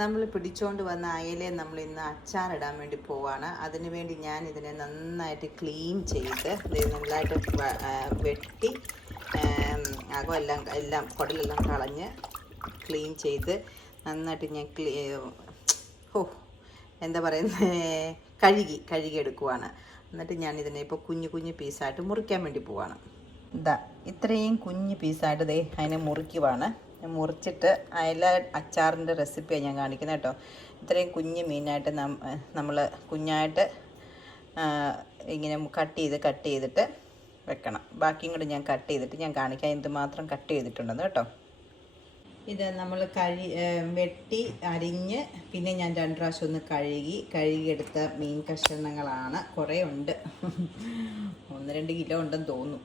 നമ്മൾ പിടിച്ചോണ്ട് വന്ന അയലെ നമ്മൾ ഇന്ന് അച്ചാറിടാൻ വേണ്ടി പോവാണ്. അതിനു വേണ്ടി ഞാൻ ഇതിനെ നന്നായിട്ട് ക്ലീൻ ചെയ്ത് നന്നായിട്ട് വെട്ടി അകമെല്ലാം എല്ലാം കുടലെല്ലാം കളഞ്ഞ് ക്ലീൻ ചെയ്ത് നന്നായിട്ട് ഞാൻ ക്ലീ ഓ എന്താ പറയുന്നത് കഴുകി കഴുകി എടുക്കുവാണ് എന്നിട്ട് ഞാൻ ഇതിനെ ഇപ്പോൾ കുഞ്ഞു കുഞ്ഞു പീസായിട്ട് മുറിക്കാൻ വേണ്ടി പോവാണ്. ഇതാ ഇത്രയും കുഞ്ഞു പീസായിട്ട് ദേ അതിനെ മുറിക്കുവാണ്. മുറിച്ചിട്ട് അയല അച്ചാറിന്റെ റെസിപ്പിയാണ് ഞാൻ കാണിക്കുന്നത് കേട്ടോ. ഇത്രയും കുഞ്ഞ് മീനായിട്ട് നമ്മൾ കുഞ്ഞായിട്ട് ഇങ്ങനെ കട്ട് ചെയ്ത് കട്ട് ചെയ്തിട്ട് വെക്കണം. ബാക്കിയും കൂടി ഞാൻ കട്ട് ചെയ്തിട്ട് ഞാൻ കാണിക്കാം. എന്തുമാത്രം കട്ട് ചെയ്തിട്ടുണ്ടെന്ന് കേട്ടോ. ഇത് നമ്മൾ കഴി വെട്ടി അരിഞ്ഞ് പിന്നെ ഞാൻ രണ്ട് പ്രാവശ്യം ഒന്ന് കഴുകി. കഴുകിയെടുത്ത മീൻ കഷ്ണങ്ങളാണ്. കുറേ ഉണ്ട്. ഒന്ന് രണ്ട് കിലോ ഉണ്ടെന്ന് തോന്നും.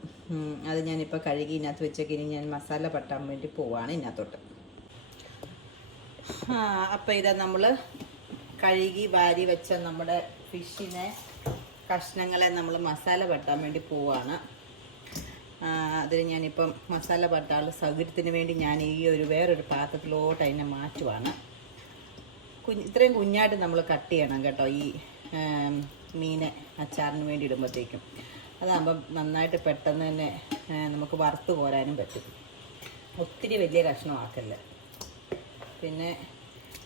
അത് ഞാനിപ്പോൾ കഴുകി ഇതിനകത്ത് വെച്ചേക്ക്. ഇനി ഞാൻ മസാല പട്ടാൻ വേണ്ടി പോവാണ് ഇതിനകത്തോട്ട്. അപ്പോൾ ഇതാ നമ്മൾ കഴുകി വാരി വെച്ച നമ്മുടെ ഫിഷിനെ കഷ്ണങ്ങളെ നമ്മൾ മസാല പട്ടാൻ വേണ്ടി പോവാണ്. അതിന് ഞാനിപ്പം മസാല പട്ടാളുടെ സൗകര്യത്തിന് വേണ്ടി ഞാൻ ഈ ഒരു വേറൊരു പാത്രത്തിലോട്ട് അതിനെ മാറ്റുവാണ്. കുഞ്ഞ് ഇത്രയും കുഞ്ഞായിട്ട് നമ്മൾ കട്ട് ചെയ്യണം കേട്ടോ ഈ മീനെ അച്ചാറിന് വേണ്ടി ഇടുമ്പോഴത്തേക്കും. അതാകുമ്പം നന്നായിട്ട് പെട്ടെന്ന് തന്നെ നമുക്ക് വറുത്ത് കോരാനും പറ്റും. ഒത്തിരി വലിയ കഷ്ണമാക്കല്ല. പിന്നെ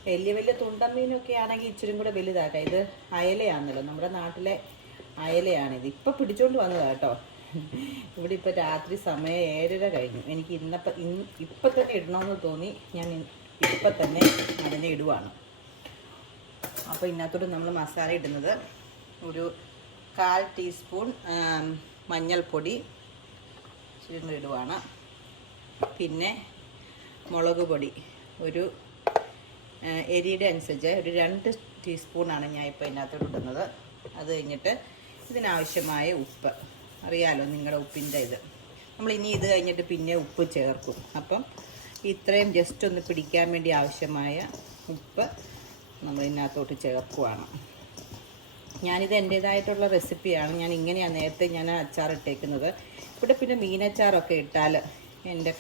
വലിയ വലിയ തുണ്ടൻ മീനൊക്കെ ആണെങ്കിൽ ഇച്ചിരി കൂടെ വലുതാക്കാം. ഇത് അയലയാണല്ലോ. നമ്മുടെ നാട്ടിലെ അയലയാണിത്. ഇപ്പം പിടിച്ചോണ്ട് വന്നതാണ് കേട്ടോ. ഇവിടെ ഇപ്പം രാത്രി സമയം ഏഴര കഴിഞ്ഞു. എനിക്ക് ഇന്നപ്പം ഇന്ന് ഇപ്പം തന്നെ ഇടണമെന്ന് തോന്നി. ഞാൻ ഇപ്പം തന്നെ അതിനെ ഇടുവാണ്. അപ്പോൾ ഇതിനകത്തോട് നമ്മൾ മസാല ഇടുന്നത്. ഒരു കാൽ ടീസ്പൂൺ മഞ്ഞൾപ്പൊടി ഇടുവാണ്. പിന്നെ മുളക് പൊടി. ഒരു എരിയുടെ അനുസരിച്ച് ഒരു രണ്ട് ടീസ്പൂണാണ് ഞാൻ ഇപ്പോൾ ഇതിനകത്തോട്ട് ഇടുന്നത്. അത് കഴിഞ്ഞിട്ട് ഇതിനാവശ്യമായ ഉപ്പ്. അറിയാലോ നിങ്ങളുടെ ഉപ്പിന്റെ ഇത്. നമ്മൾ ഇനി ഇത് കഴിഞ്ഞിട്ട് പിന്നെ ഉപ്പ് ചേർക്കും. അപ്പം ഇത്രയും ജസ്റ്റ് ഒന്ന് പിടിക്കാൻ വേണ്ടി ആവശ്യമായ ഉപ്പ് നമ്മൾ ഇതിനകത്തോട്ട് ചേർക്കുവാണ്. ഞാനിത് എന്റേതായിട്ടുള്ള റെസിപ്പിയാണ്. ഞാൻ ഇങ്ങനെയാണ് നേരത്തെ ഞാൻ അച്ചാർ ഇട്ടേക്കുന്നത്. ഇവിടെ പിന്നെ മീനച്ചാറൊക്കെ ഇട്ടാൽ എന്റെ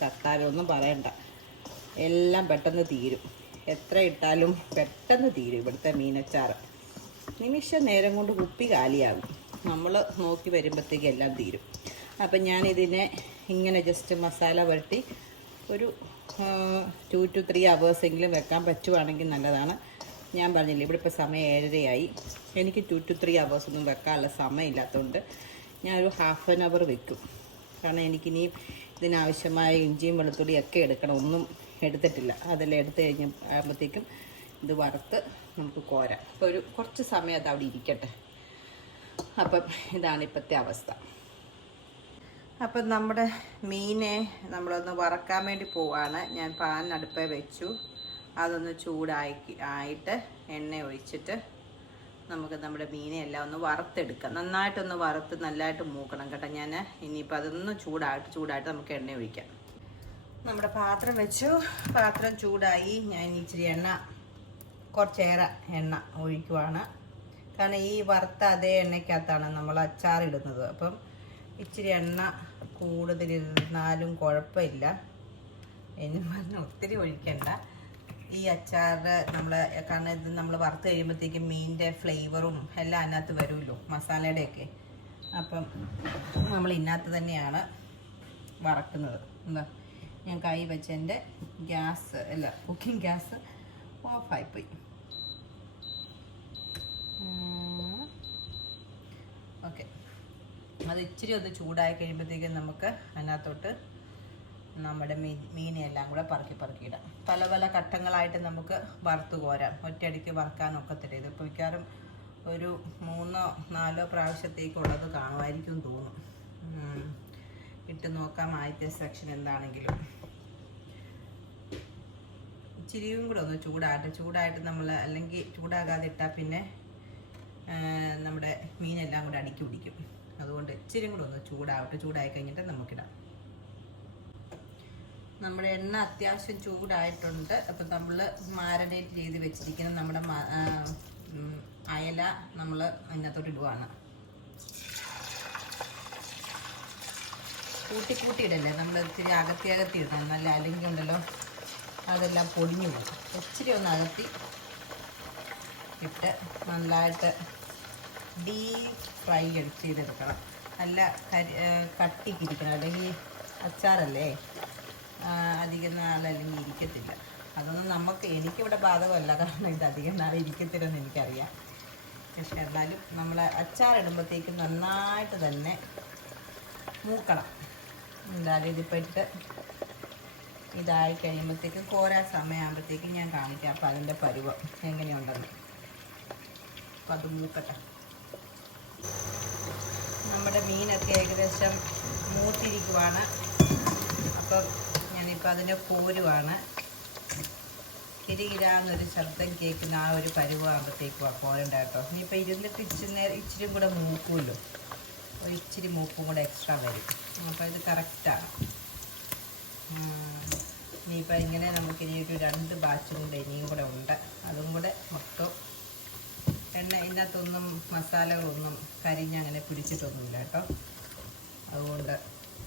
ഒന്നും പറയണ്ട. എല്ലാം പെട്ടെന്ന് തീരും. എത്ര ഇട്ടാലും പെട്ടെന്ന് തീരും ഇവിടുത്തെ മീനച്ചാർ നിമിഷ നേരം കൊണ്ട് കുപ്പി കാലിയാകും. നമ്മൾ നോക്കി വരുമ്പോഴത്തേക്ക് എല്ലാം തീരും. അപ്പം ഞാനിതിനെ ഇങ്ങനെ ജസ്റ്റ് മസാല വരട്ടി ഒരു ടു ടു ത്രീ അവേഴ്സെങ്കിലും വെക്കാൻ പറ്റുവാണെങ്കിൽ നല്ലതാണ്. ഞാൻ പറഞ്ഞില്ലേ ഇവിടെ ഇപ്പോൾ സമയം ഏഴരയായി. എനിക്ക് ടു ടു ത്രീ അവേഴ്സ് ഒന്നും വെക്കാനുള്ള സമയമില്ലാത്തതുകൊണ്ട് ഞാനൊരു ഹാഫ് ആൻ അവർ വെക്കും. കാരണം എനിക്കിനി ഇതിനാവശ്യമായ ഇഞ്ചിയും വെളുത്തുള്ളിയും ഒക്കെ എടുക്കണം. ഒന്നും എടുത്തിട്ടില്ല. അതെല്ലാം എടുത്തു കഴിഞ്ഞ ആകുമ്പോഴത്തേക്കും ഇത് വറുത്ത് നമുക്ക് കോരാം. അപ്പോൾ ഒരു കുറച്ച് സമയം അത് അവിടെ ഇരിക്കട്ടെ. അപ്പം ഇതാണ് ഇപ്പോഴത്തെ അവസ്ഥ. അപ്പം നമ്മുടെ മീനെ നമ്മളൊന്ന് വറക്കാൻ വേണ്ടി പോവാണ്. ഞാൻ പാൻ അടുപ്പേ വെച്ചു. അതൊന്ന് ചൂടാക്കി ആയിട്ട് എണ്ണ ഒഴിച്ചിട്ട് നമുക്ക് നമ്മുടെ മീനെ എല്ലാം ഒന്ന് വറുത്തെടുക്കാം. നന്നായിട്ടൊന്ന് വറുത്ത് നല്ലതായിട്ട് മൂക്കണം കേട്ടോ ഞാൻ ഇനിയിപ്പോൾ അതൊന്ന് ചൂടായിട്ട് ചൂടായിട്ട് നമുക്ക് എണ്ണ ഒഴിക്കാം. നമ്മുടെ പാത്രം വെച്ചു. പാത്രം ചൂടായി ഞാൻ ഇച്ചിരി എണ്ണ കുറച്ചേറെ എണ്ണ ഒഴിക്കുവാണ്. കാരണം ഈ വറുത്ത അതേ എണ്ണയ്ക്കകത്താണ് നമ്മൾ അച്ചാറിടുന്നത്. അപ്പം ഇച്ചിരി എണ്ണ കൂടുതലിരുന്നാലും കുഴപ്പമില്ല. എന്ന് പറഞ്ഞാൽ ഒത്തിരി ഒഴിക്കണ്ട. ഈ അച്ചാറ് നമ്മൾ കാരണം ഇത് നമ്മൾ വറുത്ത് കഴിയുമ്പോഴത്തേക്കും മീനിന്റെ ഫ്ലേവറും എല്ലാം അതിനകത്ത് വരുമല്ലോ മസാലയുടെയൊക്കെ. അപ്പം നമ്മൾ ഇതിനകത്ത് തന്നെയാണ് വറക്കുന്നത്. എന്താ? ഞാൻ കൈ വെച്ചെന്റെ ഗ്യാസ് അല്ല കുക്കിംഗ് ഗ്യാസ് ഓഫായിപ്പോയി. ഓക്കെ. അത് ഇച്ചിരി ഒന്ന് ചൂടായി കഴിയുമ്പോഴത്തേക്കും നമുക്ക് അതിനകത്തോട്ട് നമ്മുടെ മീൻ മീനെല്ലാം കൂടെ പറക്കി പറക്കിയിടാം പല പല ഘട്ടങ്ങളായിട്ട് നമുക്ക് വറുത്ത് കോരാം. ഒറ്റയടിക്ക് വറുക്കാനൊക്കത്തില്ല ഇതിപ്പോൾ മിക്കവാറും ഒരു മൂന്നോ നാലോ പ്രാവശ്യത്തേക്കുള്ളത് കാണുമായിരിക്കും തോന്നും. ഇട്ട് നോക്കാം ആദ്യത്തെ സെക്ഷൻ എന്താണെങ്കിലും. ഇച്ചിരിയും കൂടെ ഒന്ന് ചൂടാകട്ടെ. ചൂടായിട്ട് നമ്മൾ അല്ലെങ്കിൽ ചൂടാകാതെ ഇട്ടാൽ പിന്നെ നമ്മുടെ മീനെല്ലാം കൂടെ അടുക്കി പിടിക്കും. അതുകൊണ്ട് ഇച്ചിരി കൂടെ ഒന്ന് ചൂടാവട്ടെ. ചൂടായി കഴിഞ്ഞിട്ട് നമുക്കിടാം. നമ്മുടെ എണ്ണ അത്യാവശ്യം ചൂടായിട്ടുണ്ട്. അപ്പം നമ്മൾ മാരനേറ്റ് ചെയ്ത് വെച്ചിരിക്കുന്ന നമ്മുടെ അയല നമ്മൾ അതിനകത്തോട്ട് ഇടുവാണ്. കൂട്ടി കൂട്ടി ഇടല്ലേ? നമ്മൾ ഇച്ചിരി അകത്തി അകത്തി ഇടണം. നല്ല അല്ലെങ്കിൽ ഉണ്ടല്ലോ അതെല്ലാം പൊടിഞ്ഞു പോകും. ഇച്ചിരി ഒന്ന് അകത്തി ഇട്ട് നന്നായിട്ട് ഡീപ് ഫ്രൈ ചെയ്തെടുക്കണം നല്ല കരി കട്ടിക്കിരിക്കണം. അല്ലെങ്കിൽ അച്ചാറല്ലേ? അധികം നാളല്ലെങ്കിൽ ഇരിക്കത്തില്ല. അതൊന്നും നമുക്ക് എനിക്കിവിടെ ബാധകമല്ല. കാരണം ഇത് അധികം നാൾ ഇരിക്കത്തില്ലെന്ന് എനിക്കറിയാം. പക്ഷെ എന്നാലും നമ്മൾ അച്ചാറിടുമ്പോഴത്തേക്ക് നന്നായിട്ട് തന്നെ മൂക്കണം. എന്തായാലും ഇതിപ്പോൾ ഇട്ട് ഇതായി കഴിയുമ്പോഴത്തേക്കും കോരാ സമയമാകുമ്പോഴത്തേക്കും ഞാൻ കാണിക്കാം. അപ്പോൾ അതിന്റെ പരുവം എങ്ങനെയുണ്ടെന്ന്. അപ്പം അത് മൂക്കട്ടെ നമ്മുടെ മീനൊക്കെ ഏകദേശം മൂത്തിരിക്കുവാണ്. അപ്പം ഞാനിപ്പോൾ അതിനെ പോരുവാണ് കിരികിരാന്നൊരു ശബ്ദം കേൾക്കുന്ന ആ ഒരു പരുവാകുമ്പോഴത്തേക്കും ആ പോരണ്ട കേട്ടോ. ഇനിയിപ്പോൾ ഇരുന്നിട്ട് ഇച്ചിരി നേരം ഇച്ചിരി കൂടെ മൂക്കുമല്ലോ. ഒരു ഇച്ചിരി മൂപ്പും കൂടെ എക്സ്ട്രാ വരും. അപ്പോൾ ഇത് കറക്റ്റാണ് ഇനിയിപ്പോൾ ഇങ്ങനെ നമുക്ക് ഇനി ഒരു രണ്ട് ബാച്ചും കൂടെ ഇനിയും കൂടെ ഉണ്ട്. അതും കൂടെ മൊത്തം എണ്ണ ഇതിനകത്തൊന്നും മസാലകളൊന്നും കരിഞ്ഞ് അങ്ങനെ പിടിച്ചിട്ടൊന്നുമില്ല കേട്ടോ. അതുകൊണ്ട്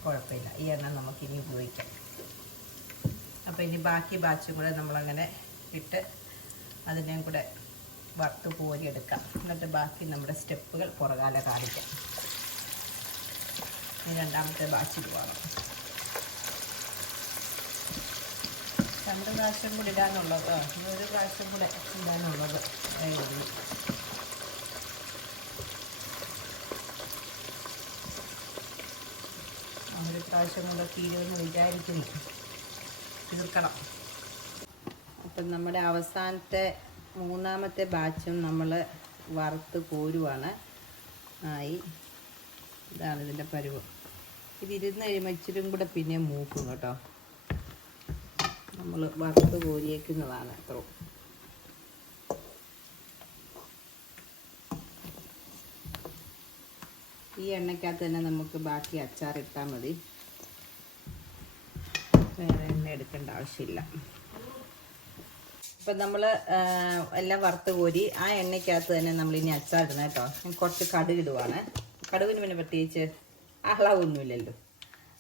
കുഴപ്പമില്ല. ഈ എണ്ണ നമുക്കിനി ഉപയോഗിക്കാം. അപ്പോൾ ഇനി ബാക്കി ബാച്ചും കൂടെ നമ്മളങ്ങനെ ഇട്ട് അതിനെയും കൂടെ വറുത്ത് എടുക്കാം. എന്നിട്ട് ബാക്കി നമ്മുടെ സ്റ്റെപ്പുകൾ പുറകാലെ കാണിക്കാം. ഇനി രണ്ടാമത്തെ ബാച്ചിൽ പോകണം രണ്ട് പ്രാവശ്യം കൂടി ഇടാനുള്ളത്. ഒരു പ്രാവശ്യം കൂടെ ഇടാനുള്ളത് അതേ ഉള്ളൂ ആ ഒരു പ്രാവശ്യം കൊണ്ട് തീരുമെന്ന് വിചാരിക്കുന്നു. തീർക്കണം. അപ്പം നമ്മുടെ അവസാനത്തെ മൂന്നാമത്തെ ബാച്ചും നമ്മൾ വറുത്ത് കോരുവാണ്. ആയി. ഇതാണ് ഇതിന്റെ പരുവ്. ഇത് ഇരുന്ന് ഇച്ചിരി കൂടെ പിന്നെ മൂക്കും കേട്ടോ. നമ്മൾ വറുത്ത് കോരിയേക്കുന്നതാണ് അത്ര ഈ എണ്ണയ്ക്കകത്ത് തന്നെ നമുക്ക് ബാക്കി അച്ചാറിട്ടാൽ മതി. എടുക്കേണ്ട ആവശ്യമില്ല. ഇപ്പം നമ്മൾ എല്ലാം വറുത്ത് കോരി ആ എണ്ണയ്ക്കകത്ത് തന്നെ നമ്മൾ ഇനി അച്ചാറിടണം കേട്ടോ. കുറച്ച് കടുക് ഇടുവാണ്. കടുകിന് പിന്നെ പ്രത്യേകിച്ച് അളവൊന്നുമില്ലല്ലോ.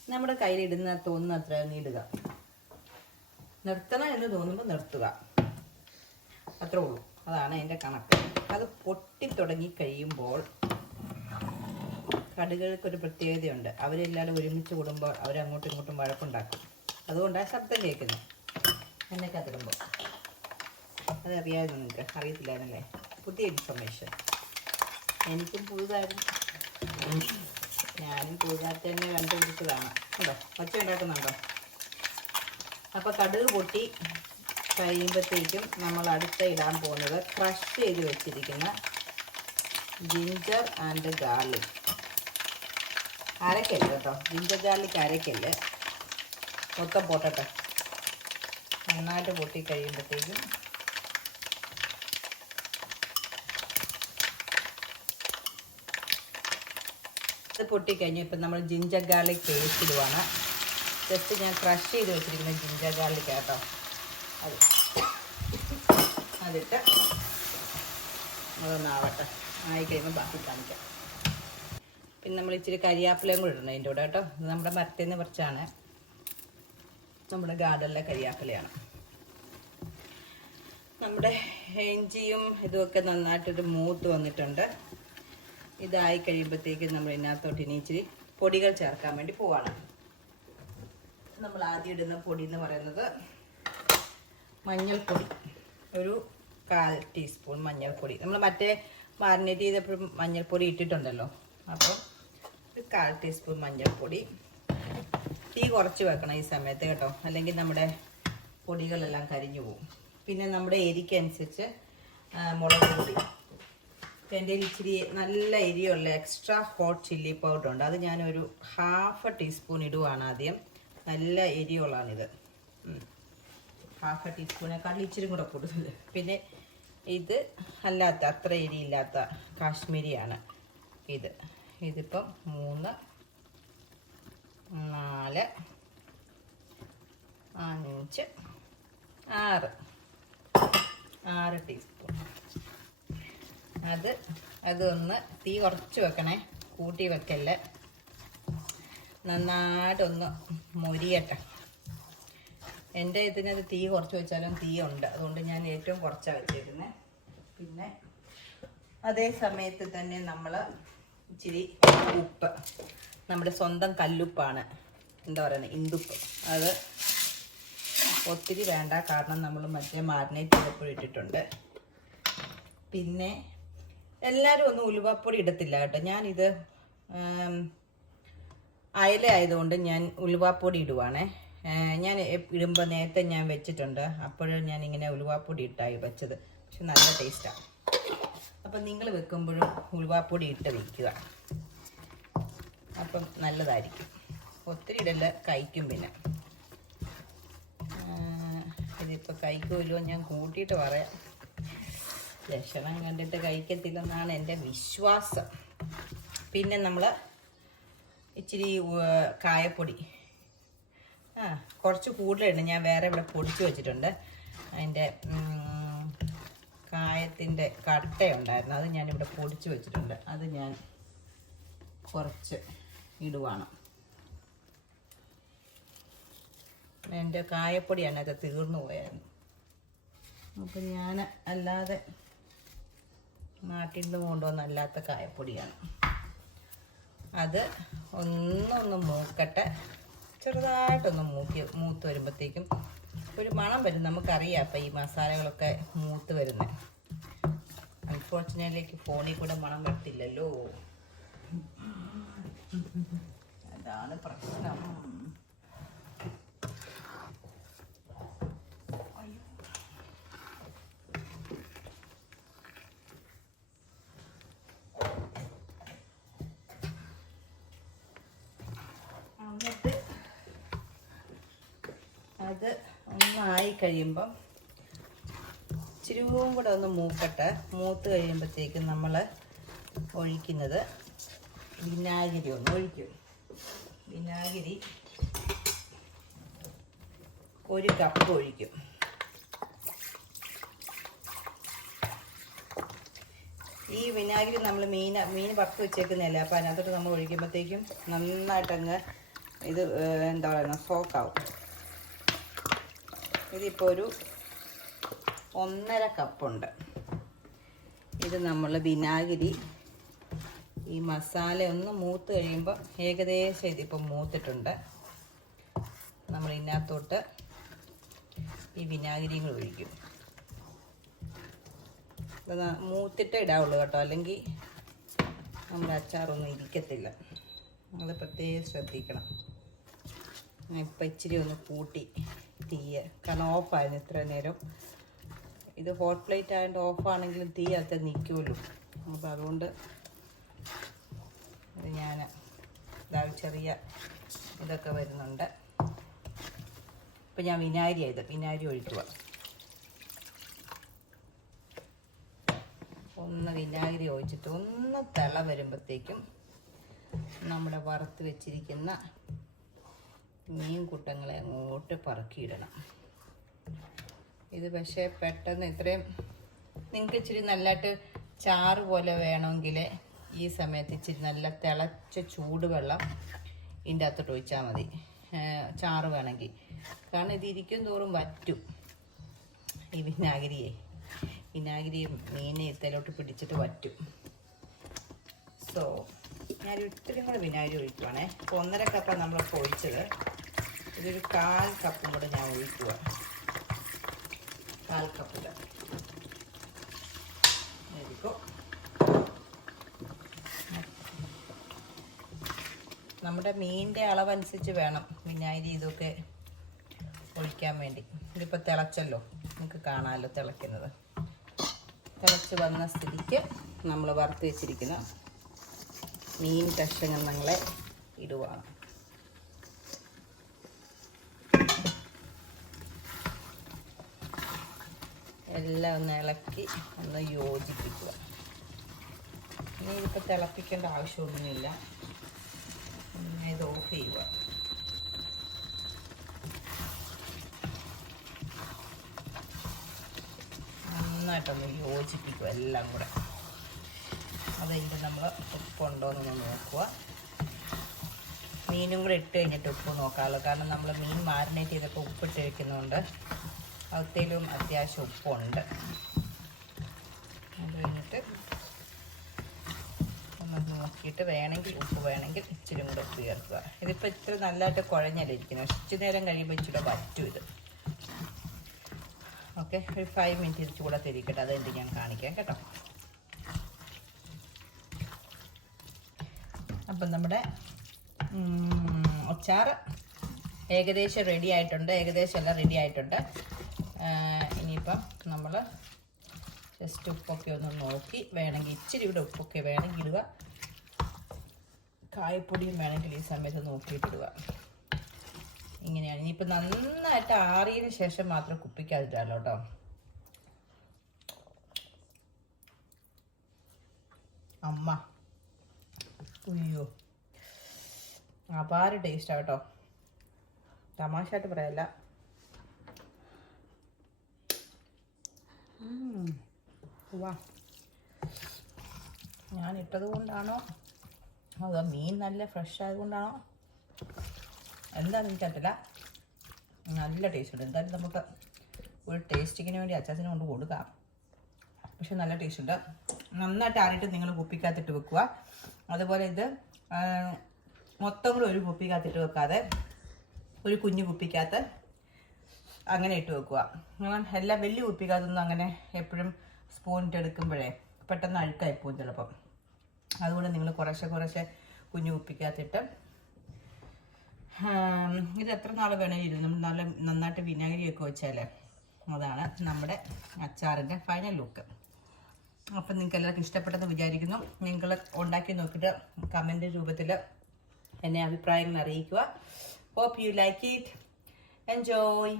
നമ്മുടെ കയ്യിലിടുന്ന തോന്നുന്ന അത്ര നീടുക നിർത്തണം എന്ന് തോന്നുമ്പോൾ നിർത്തുക. അത്രേ ഉള്ളൂ. അതാണ് എന്റെ കണക്ക്. അത് പൊട്ടി തുടങ്ങി കഴിയുമ്പോൾ കടുകൾക്കൊരു പ്രത്യേകതയുണ്ട്. അവരെല്ലാവരും ഒരുമിച്ച് കൂടുമ്പോൾ അവരങ്ങോട്ടും ഇങ്ങോട്ടും വഴക്കുണ്ടാക്കും. അതുകൊണ്ടാണ് ശബ്ദം കേൾക്കുന്നത് എണ്ണയ്ക്കകത്തിടുമ്പോൾ അതറിയാമായിരുന്നു നിങ്ങൾക്ക് അറിയത്തില്ലായിരുന്നല്ലേ? പുതിയ ഇൻഫർമേഷൻ എനിക്കും പുതുതായിരുന്നു. ഞാനും പുതുതായിട്ട് തന്നെ കണ്ടുപിടിച്ചതാണ്. ഉണ്ടോ? പച്ച ഉണ്ടാക്കുന്നുണ്ടോ? അപ്പോൾ കടുക് പൊട്ടി കഴിയുമ്പോഴത്തേക്കും നമ്മൾ അടുത്ത ഇടാൻ പോകുന്നത് ക്രഷ് ചെയ്ത് വെച്ചിരിക്കുന്ന ജിഞ്ചർ ആൻഡ് ഗാർലിക് അരക്കല്ല് കേട്ടോ. ജിഞ്ചർ ഗാർലിക് അരക്കല്ല്. മൊത്തം പൊട്ടട്ടെ. നന്നായിട്ട് പൊട്ടി കഴിയുമ്പോഴത്തേക്കും ഇത് പൊട്ടിക്കഴിഞ്ഞു ഇപ്പം നമ്മൾ ജിഞ്ചർ ഗാർലിക് പേസ്റ്റ് ഇടുവാണ്. ജസ്റ്റ് ഞാൻ ക്രഷ് ചെയ്ത് വെച്ചിരിക്കുന്ന ജിഞ്ചർ ഗാർലിക് കേട്ടോ അത് അതിട്ട് അതൊന്നാവട്ടെ ആയിക്കഴിയുമ്പോൾ ബാക്കി കാണിക്കാം. പിന്നെ നമ്മൾ ഇച്ചിരി കരിയാപ്പിലയും കൂടെ ഇടണം അതിന്റെ കൂടെ കേട്ടോ. ഇത് നമ്മുടെ മരത്തിൽ നിന്ന് പറിച്ചാണ് നമ്മുടെ ഗാർഡനിലെ കരിയാക്കലയാണ് നമ്മുടെ ഇഞ്ചിയും ഇതുമൊക്കെ നന്നായിട്ടൊരു മൂത്ത് വന്നിട്ടുണ്ട്. ഇതായി കഴിയുമ്പോഴത്തേക്കും നമ്മൾ ഇതിനകത്തോട്ട് ഇനി ഇച്ചിരി പൊടികൾ ചേർക്കാൻ വേണ്ടി പോവാണ്. നമ്മൾ ആദ്യം ഇടുന്ന പൊടി എന്ന് പറയുന്നത് മഞ്ഞൾപ്പൊടി. ഒരു കാൽ ടീസ്പൂൺ മഞ്ഞൾപ്പൊടി. നമ്മൾ മറ്റേ മാരിനേറ്റ് ചെയ്തപ്പോഴും മഞ്ഞൾപ്പൊടി ഇട്ടിട്ടുണ്ടല്ലോ. അപ്പോൾ ഒരു കാൽ ടീസ്പൂൺ മഞ്ഞൾപ്പൊടി. തീ കുറച്ച് വെക്കണം ഈ സമയത്ത് കേട്ടോ. അല്ലെങ്കിൽ നമ്മുടെ പൊടികളെല്ലാം കരിഞ്ഞു പോകും. പിന്നെ നമ്മുടെ എരിക്കനുസരിച്ച് മുളക് പൊടി. എന്റെ ഇച്ചിരി നല്ല എരിയുള്ള എക്സ്ട്രാ ഹോട്ട് ചില്ലി പൗഡർ ഉണ്ട്. അത് ഞാനൊരു ഹാഫ് ടീസ്പൂൺ ഇടുവാണ് ആദ്യം. നല്ല എരിയുള്ളതാണിത്. ഹാഫ് ഹാഫ് ടീസ്പൂണേക്കാൾ ഇച്ചിരി കൂടെ കൂടുതൽ പിന്നെ ഇത് അല്ലാത്ത അത്ര എരിയില്ലാത്ത കാശ്മീരിയാണ് ഇത്. ഇതിപ്പം മൂന്ന് നാല് അഞ്ച് ആറ്. ആറ് ടീസ്പൂൺ അത് അതൊന്ന് തീ കുറച്ച് വെക്കണേ. കൂട്ടി വെക്കല്ലേ. നന്നായിട്ടൊന്ന് മൊരിയട്ടെ. എന്റെ ഇതിനത് തീ കുറച്ച് വെച്ചാലും തീ ഉണ്ട്. അതുകൊണ്ട് ഞാൻ ഏറ്റവും കുറച്ചാണ് വെച്ചിരുന്നത് പിന്നെ അതേ സമയത്ത് തന്നെ നമ്മൾ ഇച്ചിരി ഉപ്പ്. നമ്മുടെ സ്വന്തം കല്ലുപ്പാണ്. എന്താ പറയുന്നത് ഇന്ദുപ്പ്. അത് ഒത്തിരി വേണ്ട കാരണം നമ്മൾ മറ്റേ മാരിനേറ്റ് ചെയ്തപ്പോൾ ഇട്ടിട്ടുണ്ട്. പിന്നെ എല്ലാവരും ഒന്നും ഉലുവാപ്പൊടി ഇടത്തില്ല കേട്ടോ. ഞാനിത് അയല ആയതുകൊണ്ട് ഞാൻ ഉലുവാപ്പൊടി ഇടുവാണേ. ഞാൻ ഇടുമ്പോൾ നേരത്തെ ഞാൻ വെച്ചിട്ടുണ്ട്. അപ്പോഴും ഞാൻ ഇങ്ങനെ ഉലുവാപ്പൊടി ഇട്ടായി വെച്ചത്. പക്ഷെ നല്ല ടേസ്റ്റാണ് അപ്പം നിങ്ങൾ വെക്കുമ്പോഴും ഉലുവാപ്പൊടി ഇട്ട് വെക്കുക. അപ്പം നല്ലതായിരിക്കും. ഒത്തിരി ഇടല്ല കഴിക്കും പിന്നെ. ഇതിപ്പോൾ കഴിക്കുമല്ലോ ഞാൻ കൂട്ടിയിട്ട് പറയാം. ലക്ഷണം കണ്ടിട്ട് കഴിക്കത്തില്ലെന്നാണ് എന്റെ വിശ്വാസം. പിന്നെ നമ്മൾ ഇച്ചിരി കായപ്പൊടി. ആ കുറച്ച് കൂടുതലുണ്ട്. ഞാൻ വേറെ ഇവിടെ പൊടിച്ച് വെച്ചിട്ടുണ്ട്. അതിന്റെ കായത്തിന്റെ കട്ടയുണ്ടായിരുന്നു. അത് ഞാനിവിടെ പൊടിച്ച് വെച്ചിട്ടുണ്ട്. അത് ഞാൻ കുറച്ച് ഇടുവാണ്. എന്റെ കായപ്പൊടിയാണ് അത് തീർന്നു പോയായിരുന്നു അപ്പം ഞാൻ അല്ലാതെ നാട്ടിൽ നിന്ന് കൊണ്ടുവന്ന അല്ലാത്ത കായപ്പൊടിയാണ്. അത് ഒന്നൊന്ന് മൂക്കട്ടെ. ചെറുതായിട്ടൊന്ന് മൂക്കി മൂത്ത് വരുമ്പോഴത്തേക്കും ഒരു മണം വരും. നമുക്കറിയാം അപ്പം ഈ മസാലകളൊക്കെ മൂത്ത് വരുന്നത് അൺഫോർച്ചുനേറ്റ്ലിക്ക് ഫോണിൽ കൂടെ മണം വരത്തില്ലല്ലോ. അതാണ് പ്രശ്നം. അത് ഒന്നായി കഴിയുമ്പം ഇച്ചിരിയും കൂടെ ഒന്ന് മൂക്കട്ടെ. മൂത്ത് കഴിയുമ്പോഴത്തേക്കും നമ്മൾ ഒഴിക്കുന്നത് വിനാഗിരി ഒന്ന് ഒഴിക്കും. വിനാഗിരി ഒരു കപ്പ് ഒഴിക്കും. ഈ വിനാഗിരി നമ്മൾ മീൻ മീൻ വറുത്ത് വെച്ചേക്കുന്നതല്ലേ അപ്പോൾ അതിനകത്തോട്ട് നമ്മൾ ഒഴിക്കുമ്പോഴത്തേക്കും നന്നായിട്ടങ്ങ് ഇത് എന്താ പറയുക സോക്കാവും ഇതിപ്പോൾ ഒരു ഒന്നര കപ്പുണ്ട് ഇത് നമ്മൾ വിനാഗിരി ഈ മസാല ഒന്ന് മൂത്ത് കഴിയുമ്പോൾ ഏകദേശം ഇതിപ്പോൾ മൂത്തിട്ടുണ്ട്. നമ്മൾ ഇതിനകത്തോട്ട് ഈ വിനാഗിരിയും കൂടി ഒഴിക്കും. മൂത്തിട്ട് ഇടാവുള്ളൂ കേട്ടോ. അല്ലെങ്കിൽ നമ്മുടെ അച്ചാറൊന്നും ഇരിക്കത്തില്ല. നമ്മൾ പ്രത്യേകം ശ്രദ്ധിക്കണം. ഇപ്പം ഇച്ചിരി ഒന്ന് കൂട്ടി തീയ. കാരണം ഓഫായിരുന്നു ഇത്ര നേരം. ഇത് ഹോട്ട് പ്ലേറ്റ് ആയതുകൊണ്ട് ഓഫാണെങ്കിലും തീ അകത്ത് നിൽക്കുമല്ലോ. അപ്പോൾ അതുകൊണ്ട് ഇത് ഞാൻ ചെറിയ ഇതൊക്കെ വരുന്നുണ്ട്. ഇപ്പം ഞാൻ വിനാഗിരി ആയത്. വിനാഗിരി ഒഴിക്കുക ഒന്ന് വിനാഗിരി ഒഴിച്ചിട്ട് ഒന്ന് തിള വരുമ്പോഴത്തേക്കും നമ്മുടെ വറുത്ത് വെച്ചിരിക്കുന്ന മീൻ കുട്ടങ്ങളെ അങ്ങോട്ട് പറക്കിയിടണം. ഇത് പക്ഷേ പെട്ടെന്ന് ഇത്രയും നിങ്ങൾക്ക് ഇച്ചിരി നല്ലതായിട്ട് ചാറ് പോലെ വേണമെങ്കിൽ ഈ സമയത്ത് ഇച്ചിരി നല്ല തിളച്ച ചൂടുവെള്ളം ഇതിന്റെ അകത്തോട്ട് ഒഴിച്ചാൽ മതി. ചാറ് വേണമെങ്കിൽ. കാരണം ഇത് ഇരിക്കും തോറും വറ്റും. ഈ വിനാഗിരിയെ. വിനാഗിരി മീനെ ഇത്തലോട്ട് പിടിച്ചിട്ട് വറ്റും. സോ ഞാൻ ഇത്തിരി കൂടെ വിനാഗിരി ഒഴിക്കുവാണേ. അപ്പോൾ ഒന്നര കപ്പാണ് നമ്മളിപ്പോൾ ഒഴിച്ചത്. ഇതൊരു കാൽ കപ്പും കൂടെ ഞാൻ ഒഴിക്കുക കാൽ കപ്പിൽ നമ്മുടെ മീനിന്റെ അളവനുസരിച്ച് വേണം. വിനാഗിരി ഇതൊക്കെ ഒഴിക്കാൻ വേണ്ടി. ഇതിപ്പോൾ തിളച്ചല്ലോ. നമുക്ക് കാണാമല്ലോ തിളയ്ക്കുന്നത്. തിളച്ച് വന്ന സ്ഥിതിക്ക് നമ്മൾ വറുത്ത് വെച്ചിരിക്കുന്ന മീൻ കഷ്ണങ്ങളെ ഇടുവാണ്. എല്ലാം ഒന്ന് ഇളക്കി ഒന്ന് യോജിപ്പിക്കുക. ഇനി ഇതിപ്പോൾ തിളപ്പിക്കേണ്ട ആവശ്യമൊന്നുമില്ല. ഓഫ് ചെയ്യുക നന്നായിട്ടൊന്ന് യോജിപ്പിക്കുക എല്ലാം കൂടെ. അതിന്റെ നമ്മൾ ഉപ്പുണ്ടോ നോക്കുക. മീനും കൂടെ ഇട്ട് കഴിഞ്ഞിട്ട് ഉപ്പ് നോക്കാമല്ലോ. കാരണം നമ്മൾ മീൻ മാരിനേറ്റ് ചെയ്തപ്പോൾ ഉപ്പിട്ട് വയ്ക്കുന്നുണ്ട് അകത്തേലും അത്യാവശ്യം ഉപ്പുണ്ട്. അത് കഴിഞ്ഞിട്ട് നോക്കിയിട്ട് വേണമെങ്കിൽ ഉപ്പ് വേണമെങ്കിൽ ഇച്ചിരി കൂടെ ഉപ്പ് ചേർക്കുക. ഇതിപ്പോൾ ഇത്ര നല്ലതായിട്ട് കുഴഞ്ഞല്ലേ ഇരിക്കുന്നത് പക്ഷെ ഇച്ചിരി നേരം കഴിയുമ്പോൾ ഇച്ചിരി വറ്റും ഇത്. ഓക്കെ ഒരു ഫൈവ് മിനിറ്റ് ഇത് ചൂടെ തിരിക്കട്ടെ. അത് കഴിഞ്ഞിട്ട് ഞാൻ കാണിക്കാം കേട്ടോ. അപ്പം നമ്മുടെ അച്ചാർ ഏകദേശം റെഡി ആയിട്ടുണ്ട്. ഏകദേശം എല്ലാം റെഡി ആയിട്ടുണ്ട്. ഇനിയിപ്പം നമ്മൾ ജസ്റ്റ് ഉപ്പൊക്കെ ഒന്ന് നോക്കി വേണമെങ്കിൽ ഇച്ചിരി ഇവിടെ ഉപ്പൊക്കെ വേണമെങ്കിൽ ഇടുക. കായപ്പൊടിയും വേണമെങ്കിൽ ഈ സമയത്ത് നോക്കിയിട്ടിടുക. ഇങ്ങനെയാണ്. ഇനിയിപ്പോൾ നന്നായിട്ട് ആറിയതിന് ശേഷം മാത്രം കുപ്പിക്കാതിട്ടാലോ കേട്ടോ അമ്മ. ഉയ്യോ അപാര ടേസ്റ്റാണ് കേട്ടോ തമാശയായിട്ട് പറയല്ല. ഞാൻ ഇട്ടത് കൊണ്ടാണോ? അതോ മീൻ നല്ല ഫ്രഷ് ആയതുകൊണ്ടാണോ? എന്താണെന്ന് എനിക്കറിയില്ല നല്ല ടേസ്റ്റ് ഉണ്ട്. എന്തായാലും നമുക്ക് ഒരു ടേസ്റ്റിങ്ങിന് വേണ്ടി അച്ചാച്ചന് കൊണ്ട് കൊടുക്കാം. പക്ഷെ നല്ല ടേസ്റ്റ് ഉണ്ട്. നന്നായിട്ട് ആറിയിട്ട് നിങ്ങൾ കുപ്പിക്കകത്തിട്ട് വെക്കുക. അതുപോലെ ഇത് മൊത്തം കൂടെ ഒരു കുപ്പിക്കകത്തിട്ട് വെക്കാതെ ഒരു കുഞ്ഞു കുപ്പിക്കകത്ത് അങ്ങനെ ഇട്ട് വെക്കുക. അങ്ങനെ എല്ലാ വലിയ കുപ്പിക്കകത്തൊന്നും അങ്ങനെ എപ്പോഴും സ്പൂണിട്ട് എടുക്കുമ്പോഴേ പെട്ടെന്ന് അഴുക്കായി പോകും ചിലപ്പം. അതുകൊണ്ട് നിങ്ങൾ കുറേശ്ശെ കുറേശ്ശെ കുഞ്ഞു കുപ്പിക്കകത്തിട്ട്. ഇത് എത്ര നാൾ വേണമെങ്കിലും നമ്മൾ നല്ല നന്നായിട്ട് വിനാഗിരിയൊക്കെ വെച്ചാൽ അതാണ് നമ്മുടെ അച്ചാറിന്റെ ഫൈനൽ ലുക്ക് അപ്പം നിങ്ങൾക്ക് എല്ലാവർക്കും ഇഷ്ടപ്പെട്ടെന്ന് വിചാരിക്കുന്നു. നിങ്ങൾ ഉണ്ടാക്കി നോക്കിയിട്ട് കമന്റ് രൂപത്തിൽ എന്നെ അഭിപ്രായങ്ങൾ അറിയിക്കുക. Hope you like it enjoy